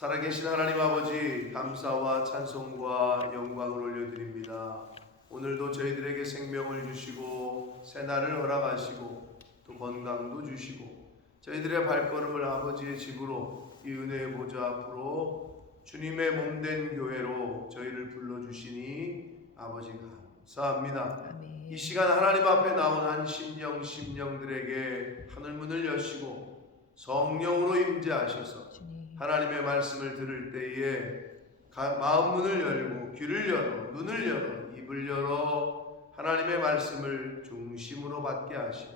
살아계신 하나님 아버지, 감사와 찬송과 영광을 올려드립니다. 오늘도 저희들에게 생명을 주시고 새날을 허락하시고 또 건강도 주시고 저희들의 발걸음을 아버지의 집으로 이 은혜의 보좌 앞으로 주님의 몸된 교회로 저희를 불러주시니 아버지 감사합니다. 아멘. 이 시간 하나님 앞에 나온 한 심령들에게 하늘문을 여시고 성령으로 임재하셔서 주님. 하나님의 말씀을 들을 때에 마음 문을 열고 귀를 열어 눈을 열어 입을 열어 하나님의 말씀을 중심으로 받게 하시고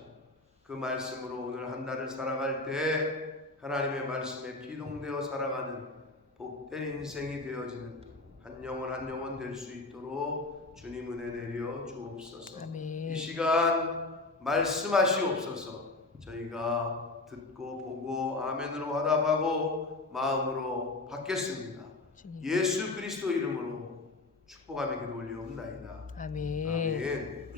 그 말씀으로 오늘 한 날을 살아갈 때 하나님의 말씀에 피동되어 살아가는 복된 인생이 되어지는 한 영혼 될 수 있도록 주님 은혜 내려 주옵소서. 아멘. 이 시간 말씀하시옵소서. 저희가 듣고 보고 아멘으로 화답하고 마음으로 받겠습니다. 주님. 예수 그리스도 이름으로 축복하며 기도 올리옵나이다. 아멘. 아멘.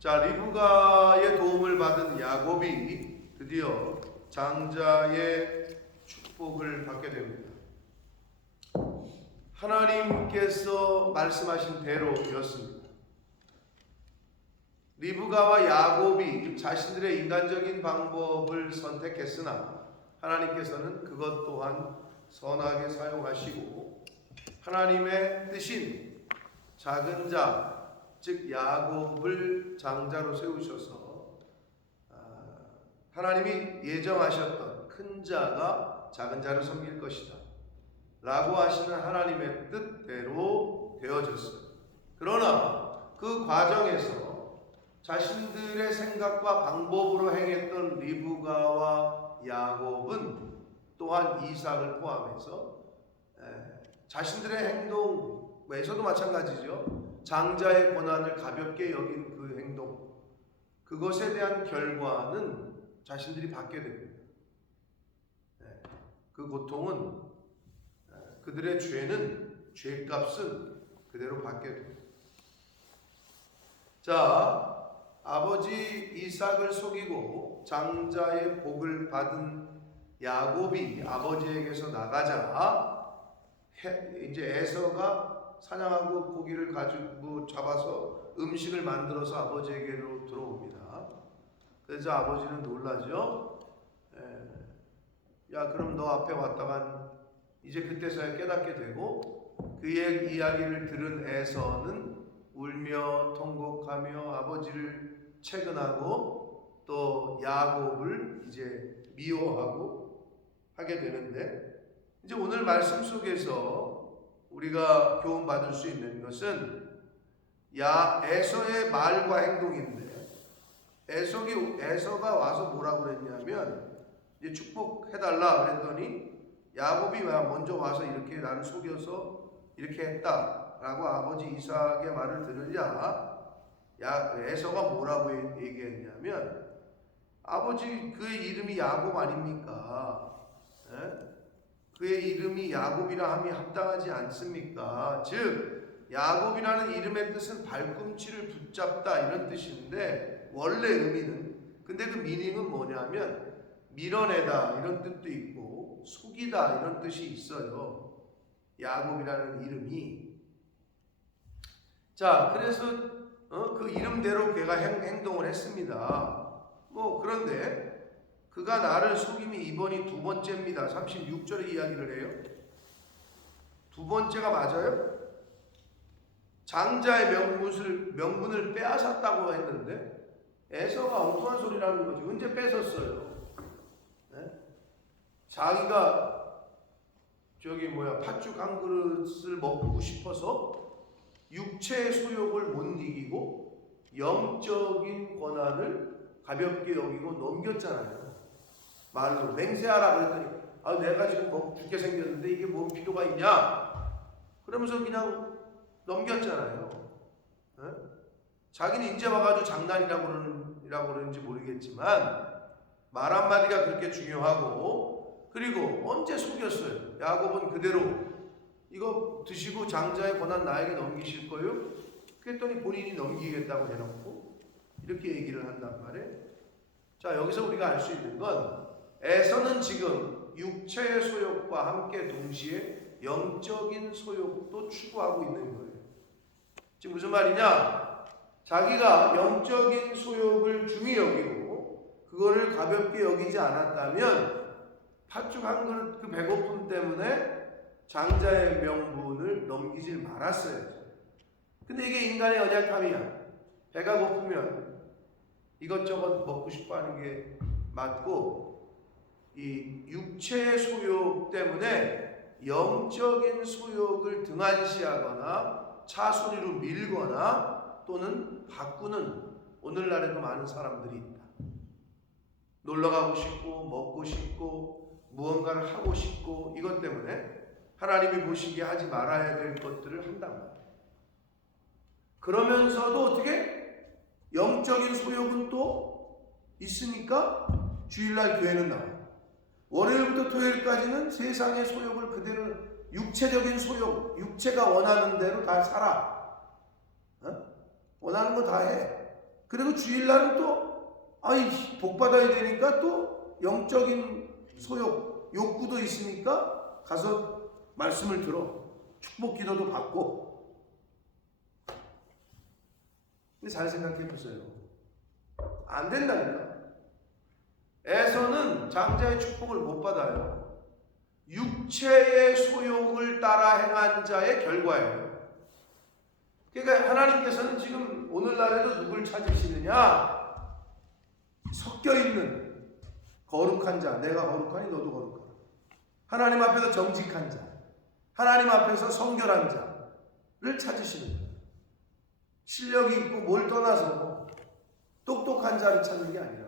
자, 리브가의 도움을 받은 야곱이 드디어 장자의 축복을 받게 됩니다. 하나님께서 말씀하신 대로였습니다. 리브가와 야곱이 자신들의 인간적인 방법을 선택했으나 하나님께서는 그것 또한 선하게 사용하시고 하나님의 뜻인 작은 자, 즉 야곱을 장자로 세우셔서 하나님이 예정하셨던 큰 자가 작은 자를 섬길 것이다 라고 하시는 하나님의 뜻대로 되어졌어요. 그러나 그 과정에서 자신들의 생각과 방법으로 행했던 리브가와 야곱은 또한 이삭을 포함해서 자신들의 행동에서도 마찬가지죠. 장자의 고난을 가볍게 여긴 그 행동, 그것에 대한 결과는 자신들이 받게 됩니다. 그 고통은 그들의 죄는 죄값은 그대로 받게 됩니다. 자, 아버지 이삭을 속이고 장자의 복을 받은 야곱이 아버지에게서 나가자 이제 에서가 사냥하고 고기를 가지고 잡아서 음식을 만들어서 아버지에게로 들어옵니다. 그래서 아버지는 놀라죠. 야, 그럼 너 앞에 왔다간 이제 그때서야 깨닫게 되고 그의 이야기를 들은 에서는 울며 통곡하며 아버지를 채근하고 또 야곱을 이제 미워하고 하게 되는데, 이제 오늘 말씀 속에서 우리가 교훈 받을 수 있는 것은 에서의 말과 행동인데, 에서가 와서 뭐라고 그랬냐면 이제 축복해달라 그랬더니 야곱이 먼저 와서 이렇게 나를 속여서 이렇게 했다라고 아버지 이삭의 말을 들으자 에서가 뭐라고 얘기했냐면, 아버지 그의 이름이 야곱 아닙니까? 그의 이름이 야곱이라 함이 합당하지 않습니까? 즉 야곱이라는 이름의 뜻은 발꿈치를 붙잡다 이런 뜻인데, 원래 의미는, 근데 그 미닝은 뭐냐면 밀어내다 이런 뜻도 있고 속이다 이런 뜻이 있어요. 야곱이라는 이름이. 자, 그래서 그 이름대로 걔가 행동을 했습니다. 그런데 그가 나를 속임이 이번이 두 번째입니다. 36절에 이야기를 해요. 두 번째가 맞아요? 장자의 명분을 빼앗았다고 했는데 에서가 엉뚱한 소리라는 거지. 언제 뺏었어요? 자기가 팥죽 한 그릇을 먹고 싶어서 육체의 소욕을 못 이기고 영적인 권한을 가볍게 여기고 넘겼잖아요. 말로 맹세하라 그랬더니 내가 지금 죽게 생겼는데 이게 뭔 필요가 있냐? 그러면서 그냥 넘겼잖아요. 자기는 이제 와가지고 장난이라고 그러는지 모르겠지만 말 한마디가 그렇게 중요하고, 그리고 언제 속였어요? 야곱은 그대로 이거 드시고 장자의 권한 나에게 넘기실 거예요? 그랬더니 본인이 넘기겠다고 해놓고 이렇게 얘기를 한단 말이에요. 자, 여기서 우리가 알 수 있는 건 에서는 지금 육체의 소욕과 함께 동시에 영적인 소욕도 추구하고 있는 거예요. 지금 무슨 말이냐? 자기가 영적인 소욕을 중히 여기고 그거를 가볍게 여기지 않았다면 팥죽 한 그릇 그 배고픔 때문에 장자의 명분을 넘기질 말았어야죠. 근데 이게 인간의 연약함이야. 배가 고프면 이것저것 먹고 싶어 하는 게 맞고, 이 육체의 소욕 때문에 영적인 소욕을 등한시하거나 차순위로 밀거나 또는 바꾸는 오늘날에도 많은 사람들이 있다. 놀러 가고 싶고 먹고 싶고 무언가를 하고 싶고 이것 때문에 하나님이 보시기에 하지 말아야 될 것들을 한단 말이에요. 그러면서도 어떻게? 영적인 소욕은 또 있으니까 주일날 교회는 나와요. 월요일부터 토요일까지는 세상의 소욕을 그대로, 육체적인 소욕, 육체가 원하는 대로 다 살아. 원하는 거 다 해. 그리고 주일날은 또 복 받아야 되니까 또 영적인 소욕, 욕구도 있으니까 가서 말씀을 들어. 축복 기도도 받고. 근데 잘 생각해 보세요. 안 된다니까. 에서는 장자의 축복을 못 받아요. 육체의 소욕을 따라 행한 자의 결과예요. 그러니까 하나님께서는 지금 오늘날에도 누굴 찾으시느냐? 섞여 있는 거룩한 자, 내가 거룩하니 너도 거룩하라. 하나님 앞에서 정직한 자, 하나님 앞에서 성결한 자를 찾으시는 거예요. 실력이 있고 뭘 떠나서 똑똑한 자를 찾는 게 아니라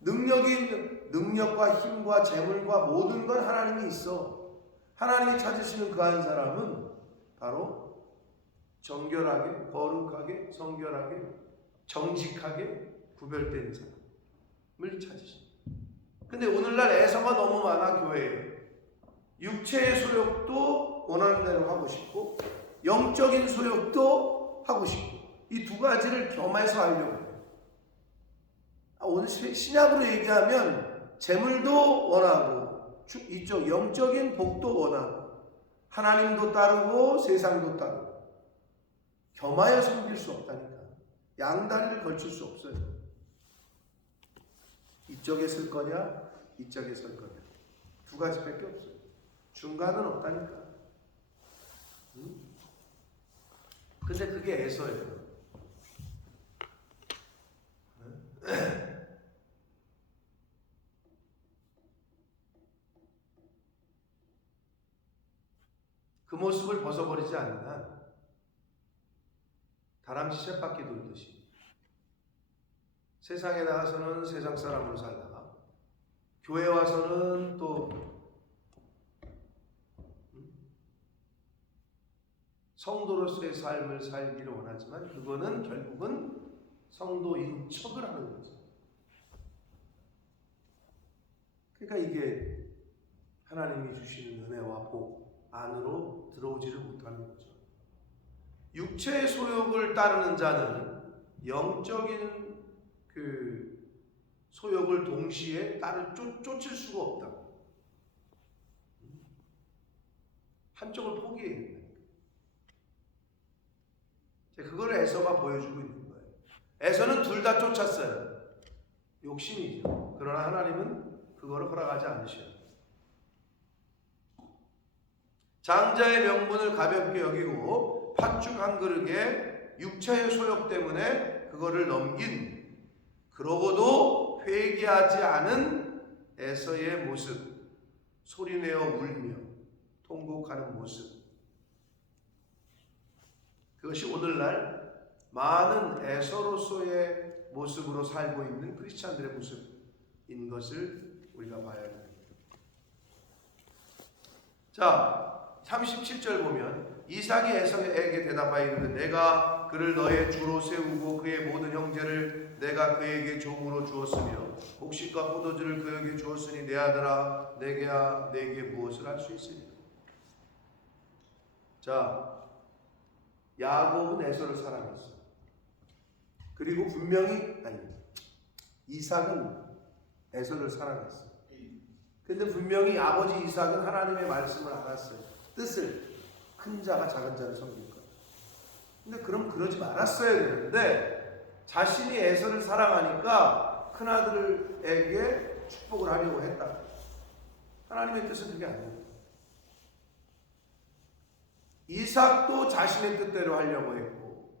능력이 있는, 능력과 힘과 재물과 모든 건 하나님이 있어. 하나님이 찾으시는 그 한 사람은 바로 정결하게, 거룩하게, 성결하게, 정직하게 구별된 사람을 찾으십니다. 근데 오늘날 애서가 너무 많아. 교회에 육체의 소욕도 원하는 대로 하고 싶고 영적인 소욕도 하고 싶고, 이 두 가지를 겸해서 하려고 해요. 오늘 신약으로 얘기하면 재물도 원하고 이쪽 영적인 복도 원하고 하나님도 따르고 세상도 따르고 겸하여 섬길 수 없다니까. 양다리를 걸칠 수 없어요. 이쪽에 설 거냐 이쪽에 설 거냐, 두 가지밖에 없어요. 중간은 없다니까. 근데 그게 애서예요. 그 모습을 벗어버리지 않는 한 다람쥐 쳇바퀴 돌듯이 세상에 나가서는 세상 사람으로 살다가 교회 와서는 또 성도로서의 삶을 살기를 원하지만 그거는 결국은 성도 인척을 하는 거죠. 그러니까 이게 하나님이 주시는 은혜와 복 안으로 들어오지를 못하는 거죠. 육체의 소욕을 따르는 자는 영적인 그 소욕을 동시에 쫓을 수가 없다고. 한쪽을 포기해야 된다. 그걸 에서가 보여주고 있는 거예요. 에서는 둘 다 쫓았어요. 욕심이죠. 그러나 하나님은 그거를 허락하지 않으셔요. 장자의 명분을 가볍게 여기고 팥죽 한 그릇에 육체의 소욕 때문에 그거를 넘긴, 그러고도 회개하지 않은 에서의 모습, 소리내어 울며 통곡하는 모습, 그것이 오늘날 많은 에서로서의 모습으로 살고 있는 크리스찬들의 모습인 것을 우리가 봐야 됩니다. 자, 37절 보면 이삭이 에서에게 대답하여 이르되 내가 그를 너의 주로 세우고 그의 모든 형제를 내가 그에게 종으로 주었으며 곡식과 포도주를 그에게 주었으니 내 아들아 내게 무엇을 할 수 있으리까. 자, 야곱은 에서를 사랑했어. 그리고 분명히 이삭은 에서를 사랑했어. 근데 분명히 아버지 이삭은 하나님의 말씀을 알았어요. 뜻을 큰 자가 작은 자를 섬길 거예요. 근데 그럼 그러지 말았어야 되는데 자신이 에서를 사랑하니까 큰아들에게 축복을 하려고 했다. 하나님의 뜻은 그게 아니에요. 이삭도 자신의 뜻대로 하려고 했고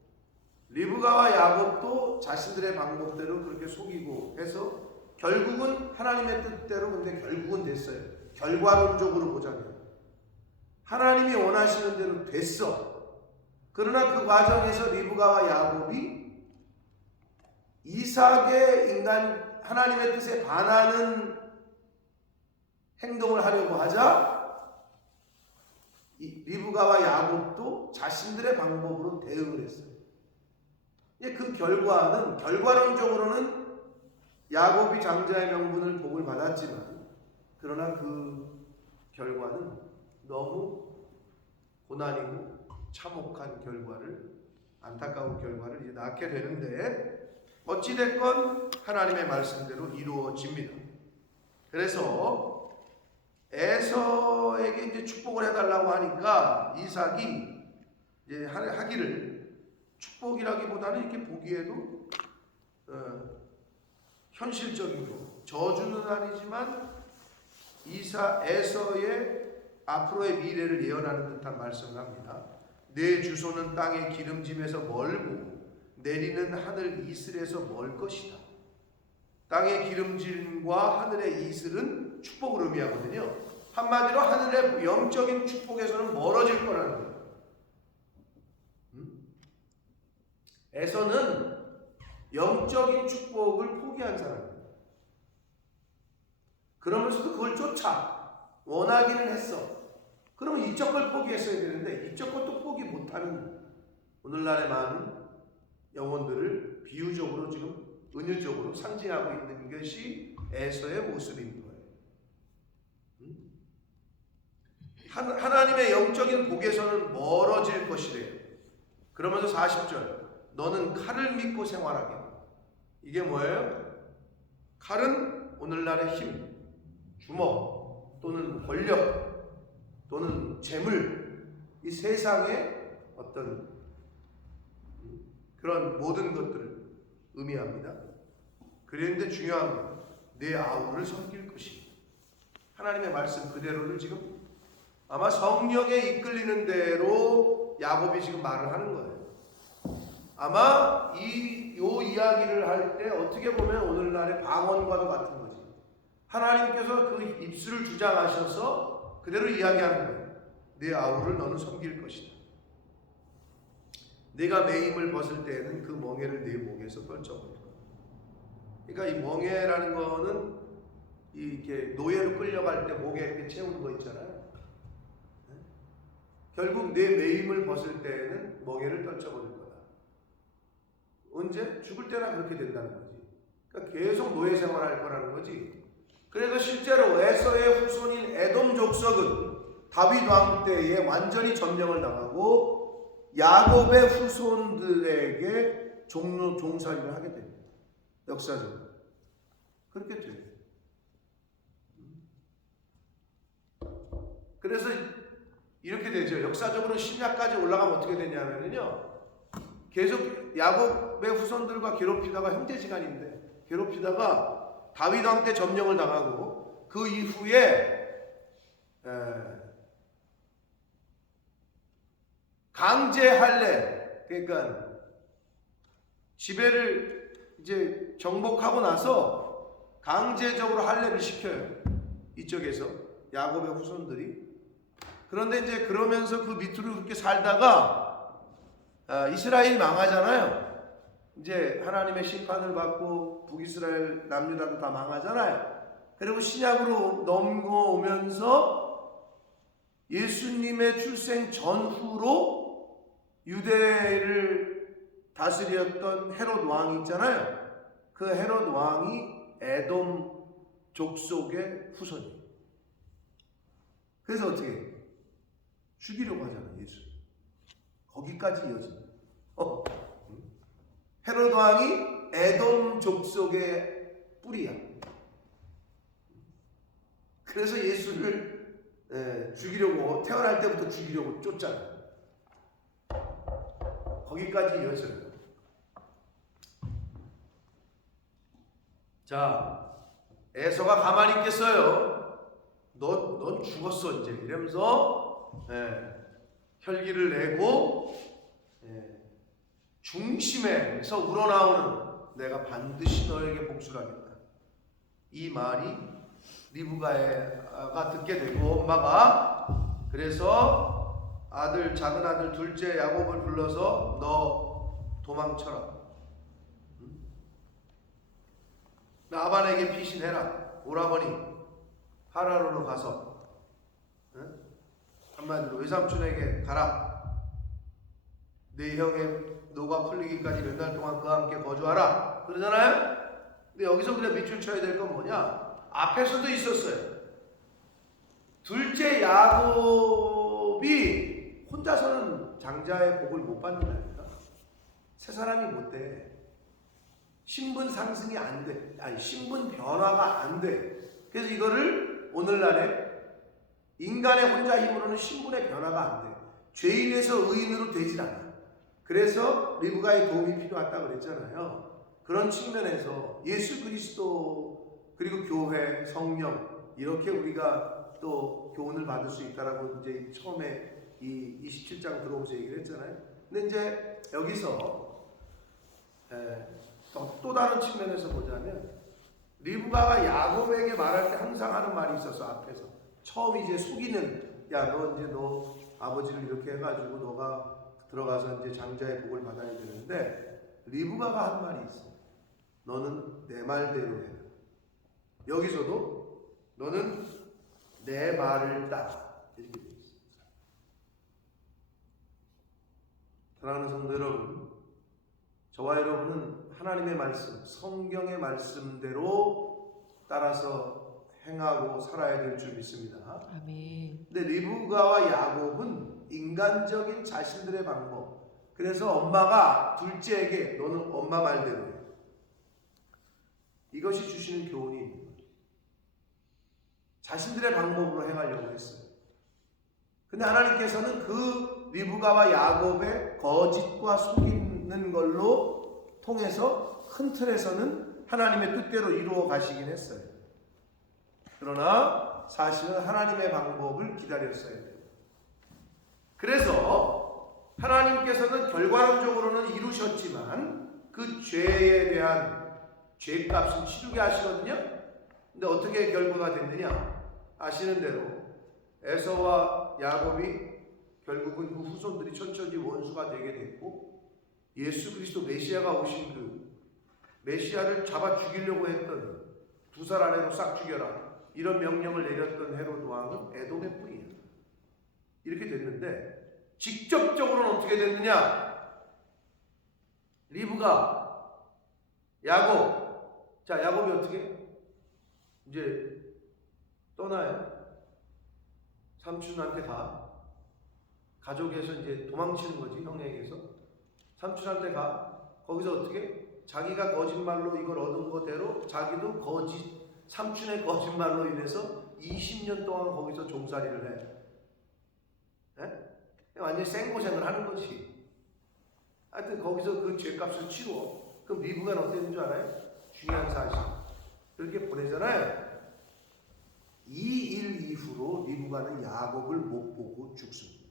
리브가와 야곱도 자신들의 방법대로 그렇게 속이고 해서 결국은 하나님의 뜻대로 근데 결국은 됐어요. 결과론적으로 보자면 하나님이 원하시는 대로 됐어. 그러나 그 과정에서 리브가와 야곱이 이삭의 인간 하나님의 뜻에 반하는 행동을 하려고 하자 리브가와 야곱도 자신들의 방법으로 대응을 했어요. 그 결과는 결과론적으로는 야곱이 장자의 명분을 복을 받았지만 그러나 그 결과는 너무 고난이고 참혹한 결과를 안타까운 결과를 이제 낳게 되는데 어찌됐건 하나님의 말씀대로 이루어집니다. 그래서 에서에게 이제 축복을 해달라고 하니까 이삭이 이제 하기를 축복이라기보다는 이렇게 보기에도 현실적이고 저주는 아니지만 에서의 앞으로의 미래를 예언하는 듯한 말씀을 합니다. 내 주소는 땅의 기름짐에서 멀고 내리는 하늘 이슬에서 멀 것이다. 땅의 기름짐과 하늘의 이슬은 축복을 의미하거든요. 한마디로 하늘의 영적인 축복에서는 멀어질 거라는 거예요. 에서는 영적인 축복을 포기한 사람이에요. 그러면서도 그걸 쫓아 원하기는 했어. 그러면 이쪽 걸 포기했어야 되는데 이쪽 것도 포기 못하는 오늘날의 많은 영혼들을 비유적으로 지금 은유적으로 상징하고 있는 것이 에서의 모습인 거예요. 하나님의 영적인 복에서는 멀어질 것이래요. 그러면서 40절 너는 칼을 믿고 생활하게. 이게 뭐예요? 칼은 오늘날의 힘, 주먹 또는 권력 또는 재물, 이 세상의 어떤 그런 모든 것들을 의미합니다. 그런데 중요한 건 내 아우를 섬길 것이. 하나님의 말씀 그대로를 지금 아마 성령에 이끌리는 대로 야곱이 지금 말을 하는 거예요. 아마 요 이야기를 할 때 어떻게 보면 오늘날의 방언과도 같은 거지. 하나님께서 그 입술을 주장하셔서 그대로 이야기하는 거예요. 내 아우를 너는 섬길 것이다. 내가 매임을 벗을 때에는 그 멍에를 내 목에서 떨쳐버릴 거야. 그러니까 이 멍에라는 거는 이렇게 노예로 끌려갈 때 목에 이렇게 채우는 거 있잖아요. 결국 내 매임을 벗을 때에는 멍에를 떨쳐버릴 거다. 언제? 죽을 때나 그렇게 된다는 거지. 그러니까 계속 노예 생활할 거라는 거지. 그래서 실제로 에서의 후손인 에돔 족속은 다윗 왕 때에 완전히 점령을 당하고 야곱의 후손들에게 종살이를 하게 됩니다. 역사적으로 그렇게 돼요. 그래서 이렇게 되죠. 역사적으로 신약까지 올라가면 어떻게 되냐면요, 계속 야곱의 후손들과 괴롭히다가 형제지간인데 괴롭히다가 다윗 왕 때 점령을 당하고 그 이후에 강제 할례, 그러니까 지배를 이제 정복하고 나서 강제적으로 할례를 시켜요. 이쪽에서 야곱의 후손들이. 그런데 이제 그러면서 그 밑으로 그렇게 살다가 이스라엘이 망하잖아요. 이제 하나님의 심판을 받고 북이스라엘 남유다도 다 망하잖아요. 그리고 신약으로 넘어오면서 예수님의 출생 전후로 유대를 다스렸던 헤롯 왕이 있잖아요. 그 헤롯 왕이 에돔 족속의 후손이에요. 그래서 어떻게 해요? 죽이려고 하잖아요. 예수. 거기까지 이어집니다. 헤롯 왕이 에돔 족속의 뿌리야. 그래서 예수를 죽이려고 태어날 때부터 죽이려고 쫓잖아요. 거기까지 이어져요. 자, 에서가 가만히 있겠어요? 넌 죽었어 이제 이러면서 혈기를 내고 중심에서 우러나오는 내가 반드시 너에게 복수를 하겠다. 이 말이 리브가가 듣게 되고 엄마가 그래서 작은 아들 둘째 야곱을 불러서 너 도망쳐라. 라반에게 피신해라. 오라버니 하라로로 가서 한마디로 외삼촌에게 가라. 내 형의 노가 풀리기까지 몇 날 동안 그와 함께 거주하라. 그러잖아요. 근데 여기서 그냥 밑줄 쳐야 될 건 뭐냐? 앞에서도 있었어요. 둘째 야곱이 혼자서는 장자의 복을 못 받는다니까. 세 사람이 못 돼. 신분 상승이 안 돼. 아니, 신분 변화가 안 돼. 그래서 이거를 오늘날에 인간의 혼자 힘으로는 신분의 변화가 안 돼. 죄인에서 의인으로 되질 않아. 그래서 리브가의 도움이 필요하다고 그랬잖아요. 그런 측면에서 예수 그리스도 그리고 교회, 성령 이렇게 우리가 또 교훈을 받을 수 있다라고 이제 처음에 이 27장 들어오면서 얘기를 했잖아요. 근데 이제 여기서 또 다른 측면에서 보자면 리브가가 야곱에게 말할 때 항상 하는 말이 있었어. 앞에서 처음 이제 속이는 너 아버지를 이렇게 해가지고 너가 들어가서 이제 장자의 복을 받아야 되는데 리브가가 한 말이 있어. 너는 내 말대로 해라. 여기서도 너는 내 말을 따라 이렇게 돼 있어. 사랑하는 성도 여러분, 저와 여러분은 하나님의 말씀, 성경의 말씀대로 따라서 행하고 살아야 될 줄 믿습니다. 아멘. 근데 리브가와 야곱은 인간적인 자신들의 방법. 그래서 엄마가 둘째에게 너는 엄마 말대로 해. 이것이 주시는 교훈이 있는 거예요. 자신들의 방법으로 행하려고 했어요. 근데 하나님께서는 그 리브가와 야곱의 거짓과 속이는 걸로 통해서 큰 틀에서는 하나님의 뜻대로 이루어 가시긴 했어요. 그러나 사실은 하나님의 방법을 기다렸어야 돼요. 그래서 하나님께서는 결과론적으로는 이루셨지만 그 죄에 대한 죄값은 치르게 하시거든요. 근데 어떻게 결과가 됐느냐? 아시는 대로 에서와 야곱이 결국은 그 후손들이 천천히 원수가 되게 됐고 예수 그리스도 메시아가 오신 그 메시아를 잡아 죽이려고 했던 2살 안에로 싹 죽여라 이런 명령을 내렸던 헤로드 왕은 에돔의 뿌리예요. 이렇게 됐는데 직접적으로는 어떻게 됐느냐? 리브가 야곱, 자 야곱이 어떻게 이제 떠나요. 삼촌한테 가족에서 이제 도망치는 거지. 형에게서 삼촌한테 거기서 어떻게 자기가 거짓말로 이걸 얻은 거대로 자기도 삼촌의 거짓말로 인해서 20년 동안 거기서 종살이를 해. 완전히 생고생을 하는 거지. 하여튼 거기서 그 죄값을 치러. 그럼 리브가 어땠는 줄 알아요? 중요한 사실. 그렇게 보내잖아요. 이 일 이후로 리브가는 야곱을 못 보고 죽습니다.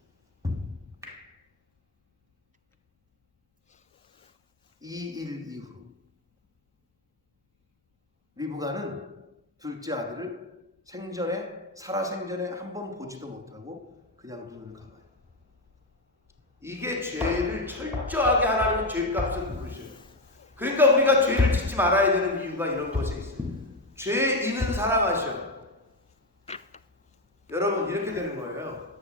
이 일 이후로 리브가는 둘째 아들을 살아생전에 한 번 보지도 못하고 그냥 눈을 감아요. 이게 죄를 철저하게 하나님은 죄값을 물으셔요. 그러니까 우리가 죄를 짓지 말아야 되는 이유가 이런 것에 있어요. 죄인은 사랑하셔요. 여러분 이렇게 되는 거예요.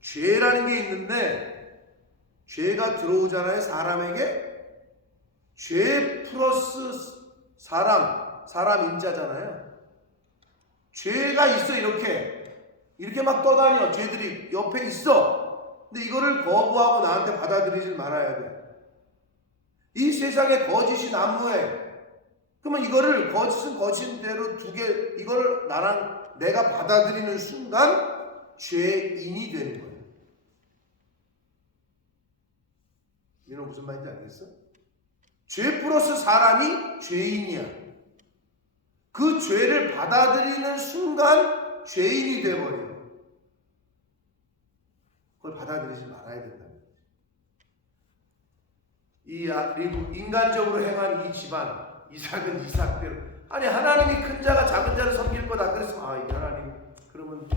죄라는 게 있는데 죄가 들어오잖아요. 사람에게 죄 플러스 사람 인자잖아요. 죄가 있어. 이렇게 막 떠다녀. 죄들이 옆에 있어. 근데 이거를 거부하고 나한테 받아들이지 말아야 돼. 이 세상에 거짓이 난무해. 그러면 이거를 거짓은 거짓대로 이거를 내가 받아들이는 순간 죄인이 되는 거예요. 이런 무슨 말인지 알겠어? 죄 플러스 사람이 죄인이야. 그 죄를 받아들이는 순간 죄인이 돼버려요. 그걸 받아들이지 말아야 된다. 이 인간적으로 행한 이 집안, 이삭은 이삭대로. 아니, 하나님이 큰 자가 작은 자를 섬길 거다. 그래서 이 하나님, 그러면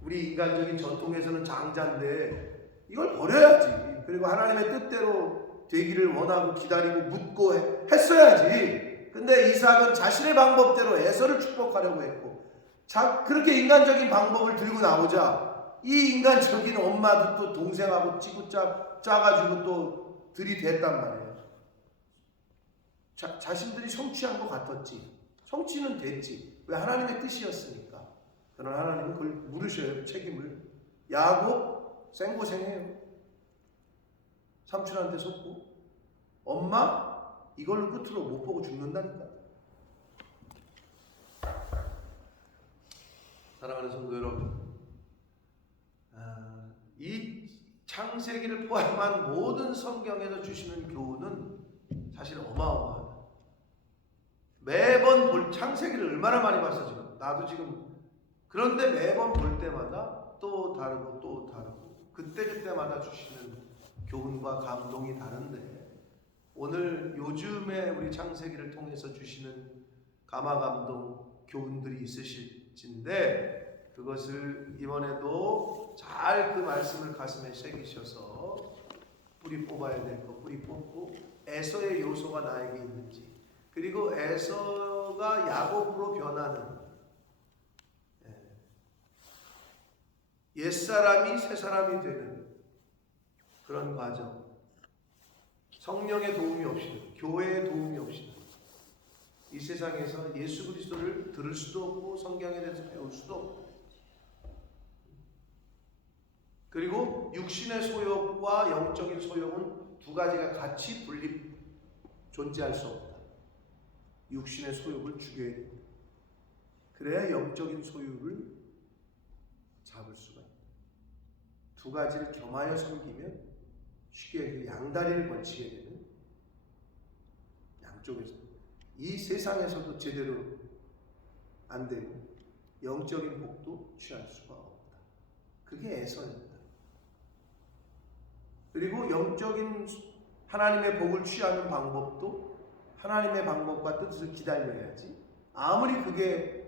우리 인간적인 전통에서는 장자인데 이걸 버려야지. 그리고 하나님의 뜻대로 되기를 원하고 기다리고 묻고 했어야지. 근데 이삭은 자신의 방법대로 에서를 축복하려고 했고, 그렇게 인간적인 방법을 들고 나오자 이 인간적인 엄마도 또 동생하고 짜가지고 또 들이댔단 말이에요. 자신들이 성취한 것 같았지. 성취는 됐지. 왜? 하나님의 뜻이었으니까. 그러나 하나님은 그걸 물으셔요. 책임을. 야곱 생고생해요. 삼촌한테 속고. 엄마 이걸로 끝으로 못 보고 죽는다니까. 사랑하는 성도 여러분, 이 창세기를 포함한 모든 성경에서 주시는 교훈은 사실 어마어마하다. 매번 창세기를 얼마나 많이 봤어 지금. 나도 지금. 그런데 매번 볼 때마다 또 다르고 그때마다 주시는 교훈과 감동이 다른데, 오늘 요즘에 우리 창세기를 통해서 주시는 감화 감동 교훈들이 있으실진데, 그것을 이번에도 잘 그 말씀을 가슴에 새기셔서 뿌리 뽑아야 될 거 뿌리 뽑고, 에서의 요소가 나에게 있는지, 그리고 에서가 야곱으로 변하는 옛사람이 새사람이 되는 그런 과정, 성령의 도움이 없이는, 교회의 도움이 없이는 이 세상에서 예수 그리스도를 들을 수도 없고 성경에 대해서 배울 수도 없고, 그리고 육신의 소욕과 영적인 소욕은 두 가지가 같이 존재할 수 없다. 육신의 소욕을 죽여야 된다. 그래야 영적인 소욕을 잡을 수가 있다. 두 가지를 겸하여 섬기면 쉽게 양다리를 걸치게 되는, 양쪽에서 이 세상에서도 제대로 안 되고 영적인 복도 취할 수가 없다. 그게 에서입니다. 그리고 영적인 하나님의 복을 취하는 방법도 하나님의 방법과 뜻을 기다려야지. 아무리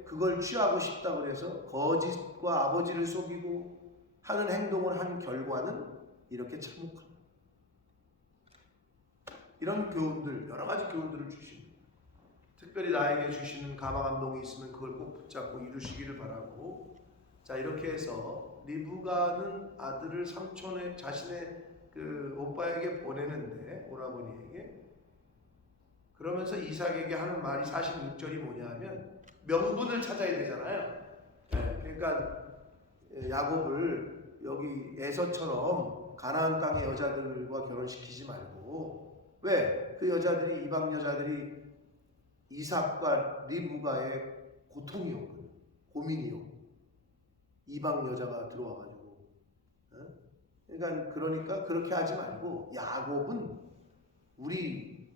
그걸 취하고 싶다고 해서 거짓과 아버지를 속이고 하는 행동을 한 결과는 이렇게 참혹합니다. 이런 교훈들, 여러 가지 교훈들을 주십니다. 특별히 나에게 주시는 감화 감동이 있으면 그걸 꼭 붙잡고 이루시기를 바라고. 자, 이렇게 해서 리브가는 아들을 삼촌의 자신의 그 오빠에게 보내는데, 오라버니에게. 그러면서 이삭에게 하는 말이 46절이 뭐냐면 명분을 찾아야 되잖아요. 그러니까 야곱을 여기 에서처럼 가나안 땅의 여자들과 결혼시키지 말고, 왜? 그 여자들이, 이방 여자들이 이삭과 리브가의 고통이요, 고민이요. 이방 여자가 들어와가지고. 그러니까 그렇게 하지 말고 야곱은 우리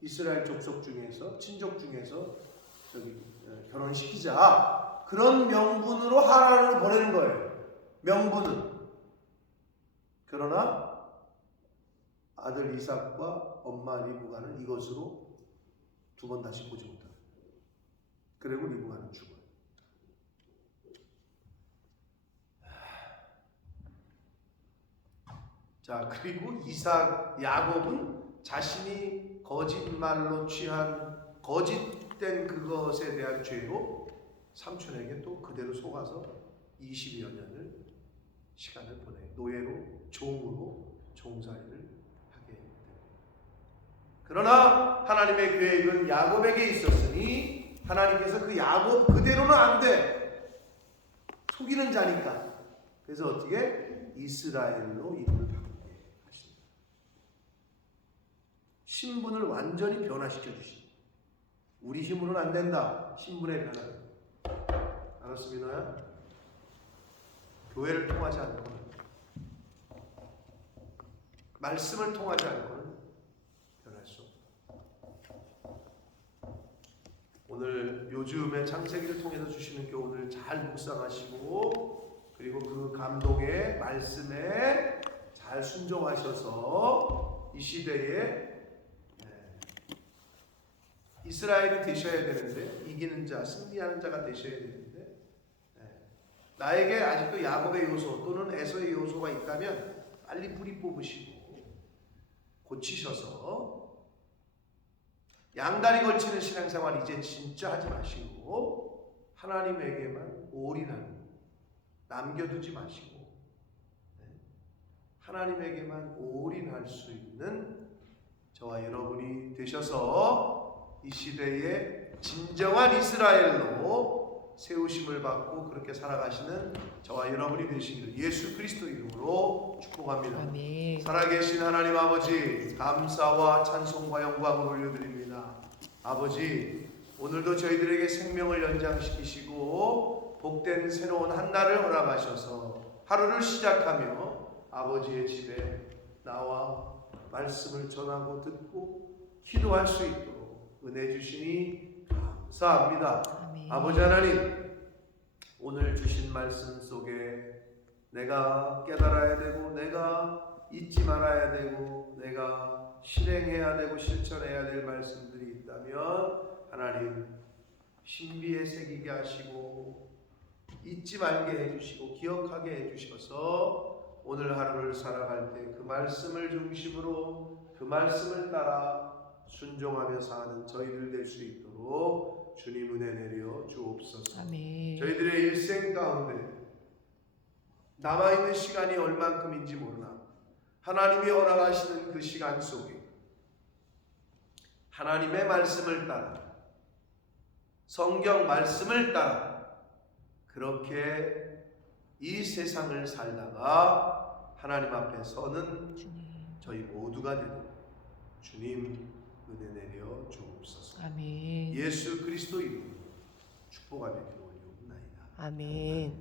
이스라엘 족속 중에서, 친족 중에서 결혼시키자. 그런 명분으로 하란으로 보내는 거예요. 명분은. 그러나 아들 이삭과 엄마 리브가는 이것으로 두 번 다시 보지 못합니다. 그리고 리브가는 죽어요. 자, 그리고 야곱은 자신이 거짓말로 취한 거짓된 그것에 대한 죄로 삼촌에게 또 그대로 속아서 20여 년을 시간을 보내요. 노예로, 종으로 종살이를 하게 됩니다. 그러나 하나님의 계획은 야곱에게 있었으니 하나님께서 그 야곱 그대로는 안 돼. 속이는 자니까. 그래서 어떻게? 이스라엘로 이름을 바꾸게 하십니다. 신분을 완전히 변화시켜 주십니다. 우리 힘으로는 안 된다. 신분의 변화. 알았습니다. 교회를 통하지 않고는, 말씀을 통하지 않고는 변할 수 없다. 오늘 요즘에 창세기를 통해서 주시는 교훈을 잘 묵상하시고, 그리고 그 감동의 말씀에 잘 순종하셔서 이 시대에 이스라엘이 되셔야 되는데, 이기는 자, 승리하는 자가 되셔야 되는데, 나에게 아직도 야곱의 요소 또는 에서의 요소가 있다면 빨리 뿌리 뽑으시고 고치셔서 양다리 걸치는 신앙생활 이제 진짜 하지 마시고 하나님에게만 올인하는, 남겨두지 마시고 하나님에게만 올인할 수 있는 저와 여러분이 되셔서 이 시대의 진정한 이스라엘로 세우심을 받고 그렇게 살아가시는 저와 여러분이 되시기를 예수 그리스도 이름으로 축복합니다. 아멘. 살아계신 하나님 아버지, 감사와 찬송과 영광을 올려드립니다. 아버지, 오늘도 저희들에게 생명을 연장시키시고 복된 새로운 한 날을 허락하셔서 하루를 시작하며 아버지의 집에 나와 말씀을 전하고 듣고 기도할 수 있도록 은혜 주시니 감사합니다. 아멘. 아버지 하나님, 오늘 주신 말씀 속에 내가 깨달아야 되고, 내가 잊지 말아야 되고, 내가 실행해야 되고 실천해야 될 말씀들이 있다면 하나님 신비에 새기게 하시고 잊지 말게 해주시고 기억하게 해주셔서 오늘 하루를 살아갈 때 그 말씀을 중심으로 그 말씀을 따라 순종하며 사는 저희들 될 수 있도록 주님 은혜 내려 주옵소서. 아멘. 저희들의 일생 가운데 남아있는 시간이 얼만큼인지 모르나 하나님이 허락하시는 그 시간 속에 하나님의 말씀을 따라, 성경 말씀을 따라 그렇게 이 세상을 살다가 하나님 앞에 서는 저희 모두가 되도록 주님 은혜 내려 주옵소서. 아멘. 예수 그리스도 이름으로 축복하며 기도 올리옵나이다. 아멘.